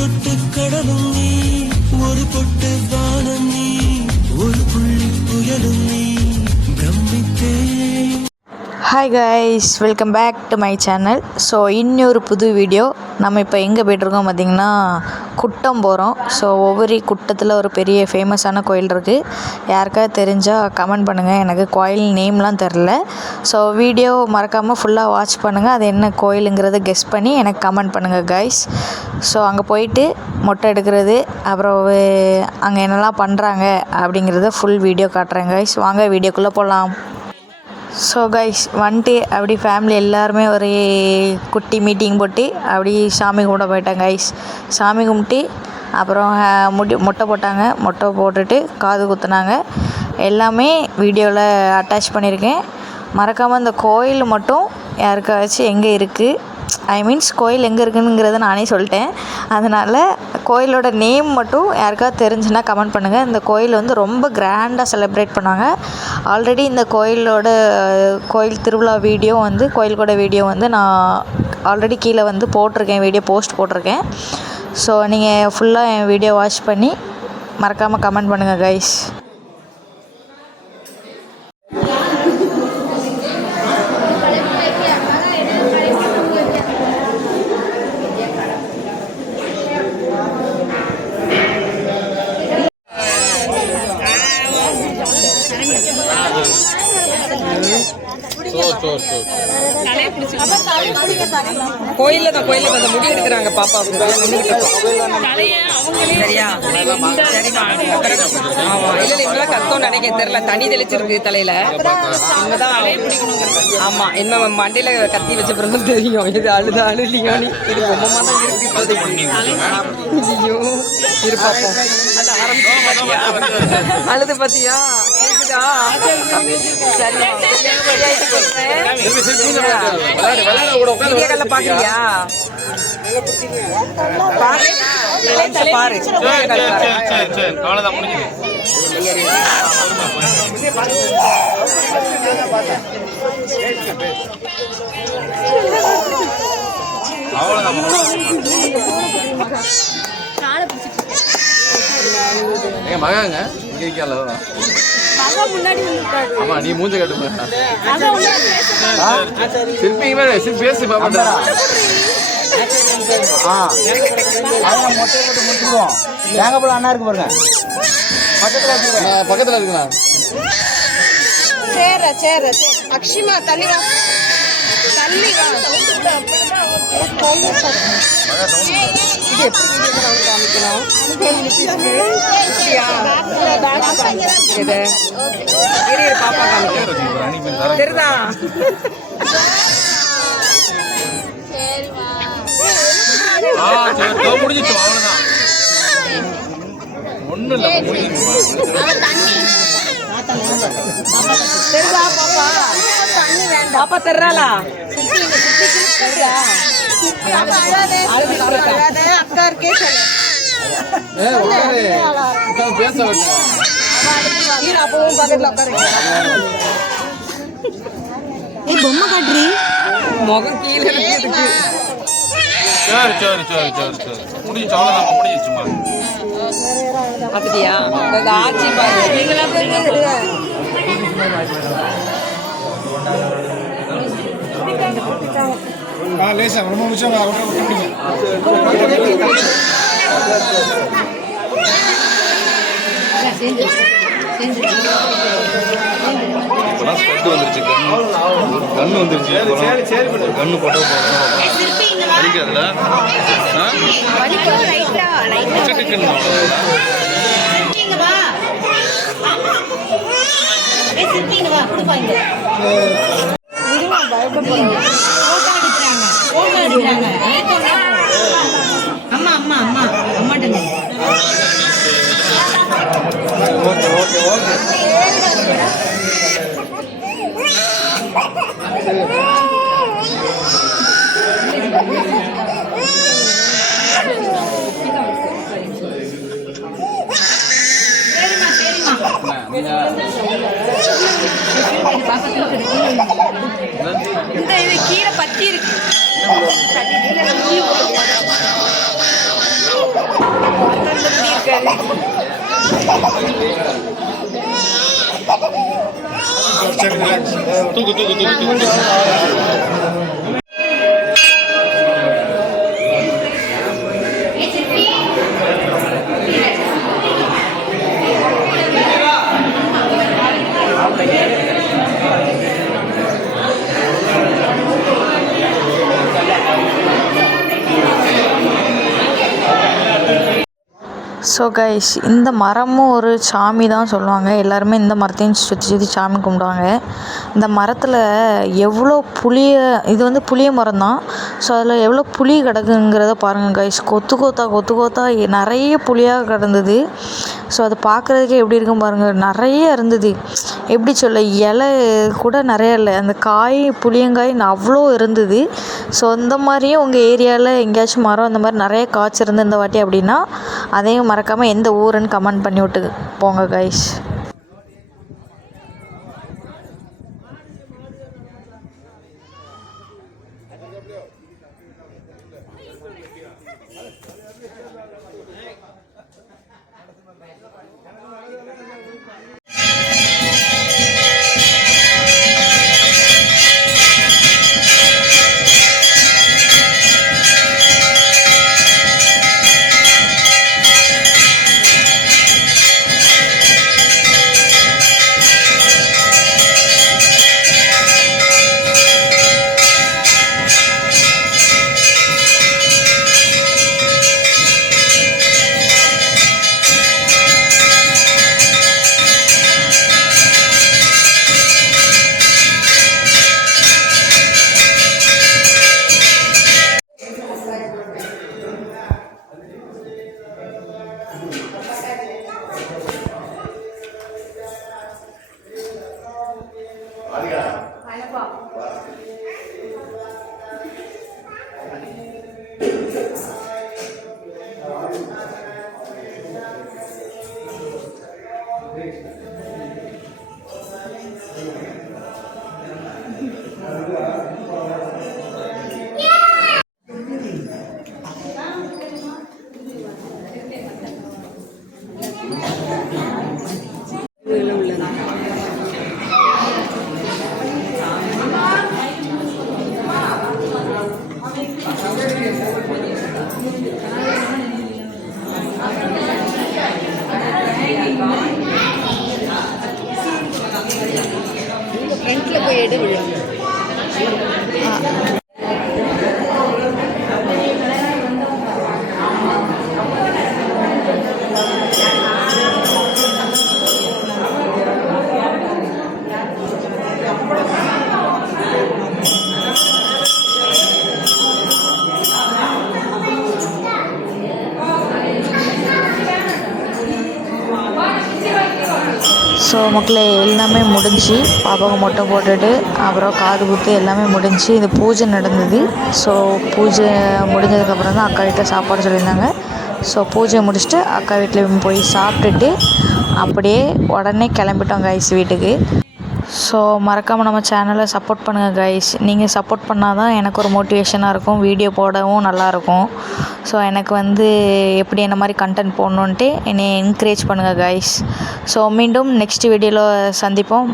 சொட்டு கடலும் நீ, ஒரு பொட்டு வானம் நீ, ஒரு புள்ளி புயலும் நீ, பிரமித்தேன். Hi guys, welcome back to my channel. So இன்னொரு புது வீடியோ. நம்ம இப்போ எங்கே போய்ட்டுருக்கோம் பார்த்திங்கன்னா, குட்டம் போகிறோம். ஸோ ஒவ்வொரு குட்டத்தில் ஒரு பெரிய ஃபேமஸான கோயில் இருக்குது. யாருக்காவது தெரிஞ்சால் கமெண்ட் பண்ணுங்கள். எனக்கு கோயில் நேம்லாம் தெரில. ஸோ வீடியோ மறக்காமல் ஃபுல்லாக வாட்ச் பண்ணுங்கள். அது என்ன கோயிலுங்கிறத கெஸ் பண்ணி எனக்கு கமெண்ட் பண்ணுங்கள் கைஸ். ஸோ அங்கே போயிட்டு மொட்டை எடுக்கிறது, அப்புறம் அங்கே என்னெல்லாம் பண்ணுறாங்க அப்படிங்கிறத ஃபுல் வீடியோ காட்டுறேன் கைஸ். வாங்க வீடியோக்குள்ளே போகலாம். ஸோ கைஸ் வந்துட்டு அப்படி ஃபேமிலி எல்லாருமே ஒரு குட்டி மீட்டிங் போட்டு அப்படி சாமி கும்பிட போயிட்டாங்க கைஸ். சாமி கும்பிட்டு அப்புறம் மொட்டை போட்டாங்க. மொட்டை போட்டுட்டு காது குத்துனாங்க. எல்லாமே வீடியோவில் அட்டாச் பண்ணியிருக்கேன். மறக்காமல் இந்த கோயில் மட்டும் யாருக்காச்சும் எங்கே இருக்குது, கோயில் எங்கே இருக்குதுங்கிறத நானே சொல்லிட்டேன். அதனால் கோயிலோட நேம் மட்டும் யாருக்காவது தெரிஞ்சுன்னா கமெண்ட் பண்ணுங்கள். இந்த கோயில் ரொம்ப கிராண்டாக செலிப்ரேட் பண்ணாங்க. ஆல்ரெடி இந்த கோயில் திருவிழா வீடியோ கோயிலோட வீடியோ நான் ஆல்ரெடி கீழே போட்டிருக்கேன், வீடியோ போஸ்ட் போட்டிருக்கேன். ஸோ நீங்கள் ஃபுல்லாக என் வீடியோ வாட்ச் பண்ணி மறக்காமல் கமெண்ட் பண்ணுங்கள் கைஸ். கோயில்ல கொஞ்சம் முடி எடுக்கிறாங்க பாப்பாவுக்கு. சரியா? ஆமா, இல்ல இவங்களாம் கத்தோன்னு நினைக்க தெரியல. தண்ணி தெளிச்சிருக்கு தலையில. ஆமா, என்ன மண்டையில கத்தி வச்ச பிறகு தெரியும் இது அழுலியானி. இது பொம்மா தான் இருக்கு இப்போதைக்கு. ஐயோ இரு பாப்போம். அழுது பாத்தியா? கேக்குதா? பாக்குறியா? பாரு மகாங்க இங்க இருக்கால. ஆமா, நீ மூஞ்ச கட்டுமா சிற்பி பேசி பாப்பா. மொட்டை போட்டு முடிச்சுடுவோம். தேங்காய் பழம் அண்ணா இருக்கு பாருங்க, பக்கத்துல இருக்குண்ணா. அக்ஷிமா தள்ளி வா, தள்ளி வா. இது எப்படி காமிக்கணும்? பாப்பா காமிக்க தெரியுதா? முடிஞ்சிச்சு, அவ்வளவுதான். ஒண்ணு இல்ல, தெரியுதா பாப்பா? பாப்பா தெரிறாளா? அக்கா இருக்கே பேச அப்பவும் பக்கத்துல உட்காரு. பொம்மை காட்டுறீ, முகம் கீழே இருக்கு. சரி முடிஞ்சிச்சு, அவ்வளவுதான். முடிஞ்சிச்சுமா அப்படியா? ஆட்சி பாரு. லேசா ரொம்ப நிமிஷம் வந்துருச்சு. கண்ணு வந்துருச்சு. கண்ணு போட்டோ அடிக்கிறதுல அம்மா அம்மா அம்மா அம்மாட்ட இந்த இது கீரை பத்தி இருக்கு. தூக்கு தூக்கு தூக்கு ஸோ கைஸ், இந்த மரமும் ஒரு சாமி தான் சொல்லுவாங்க. எல்லாருமே இந்த மரத்தையும் சுற்றி சுற்றி சாமி கும்பிடுவாங்க. இந்த மரத்தில் எவ்வளோ இது வந்து புளிய மரம் தான். ஸோ அதில் எவ்வளோ புளி கிடக்குங்கிறத பாருங்கள் கைஸ். கொத்து கொத்தா நிறைய புளியாக கிடந்தது. ஸோ அது பார்க்குறதுக்கே எப்படி இருக்கும் பாருங்கள். நிறைய இருந்தது. எப்படி சொல்ல, இலை கூட நிறைய இல்லை, அந்த புளியங்காய் அவ்வளோ இருந்தது. ஸோ இந்த மாதிரியும் உங்கள் ஏரியாவில் எங்கேயாச்சும் மரம் இந்த மாதிரி நிறைய காய்ச்சிருந்து இந்த வாட்டி அப்படின்னா அதையும் மறக்காமல் எந்த ஊருன்னு கமெண்ட் பண்ணி விட்டு போங்க கைஸ். ஃப்ரண்ட்ல போய் எடு விழு. ஸோ மக்களே, எல்லாமே முடிஞ்சு பாப்பாவுக்கு மொட்டை போட்டுட்டு அப்புறம் காது குத்து எல்லாமே முடிஞ்சு இது பூஜை நடந்தது. ஸோ பூஜை முடிஞ்சதுக்கப்புறம் தான் அக்கா வீட்டில் சாப்பாடு சொல்லியிருந்தாங்க. ஸோ பூஜை முடிச்சுட்டு அக்கா வீட்டில் போய் சாப்பிட்டுட்டு அப்படியே உடனே கிளம்பிட்டோம் கைஸ் வீட்டுக்கு. ஸோ மறக்காமல் நம்ம சேனலை சப்போர்ட் பண்ணுங்கள் கைஸ். நீங்கள் சப்போர்ட் பண்ணால் தான் எனக்கு ஒரு மோட்டிவேஷனாக இருக்கும், வீடியோ போடவும் நல்லாயிருக்கும். ஸோ எனக்கு வந்து எப்படி என்ன மாதிரி கண்டென்ட் போடணுன்ட்டு என்னை என்கரேஜ் பண்ணுங்கள் கைஸ். ஸோ மீண்டும் நெக்ஸ்ட் வீடியோவில் சந்திப்போம்.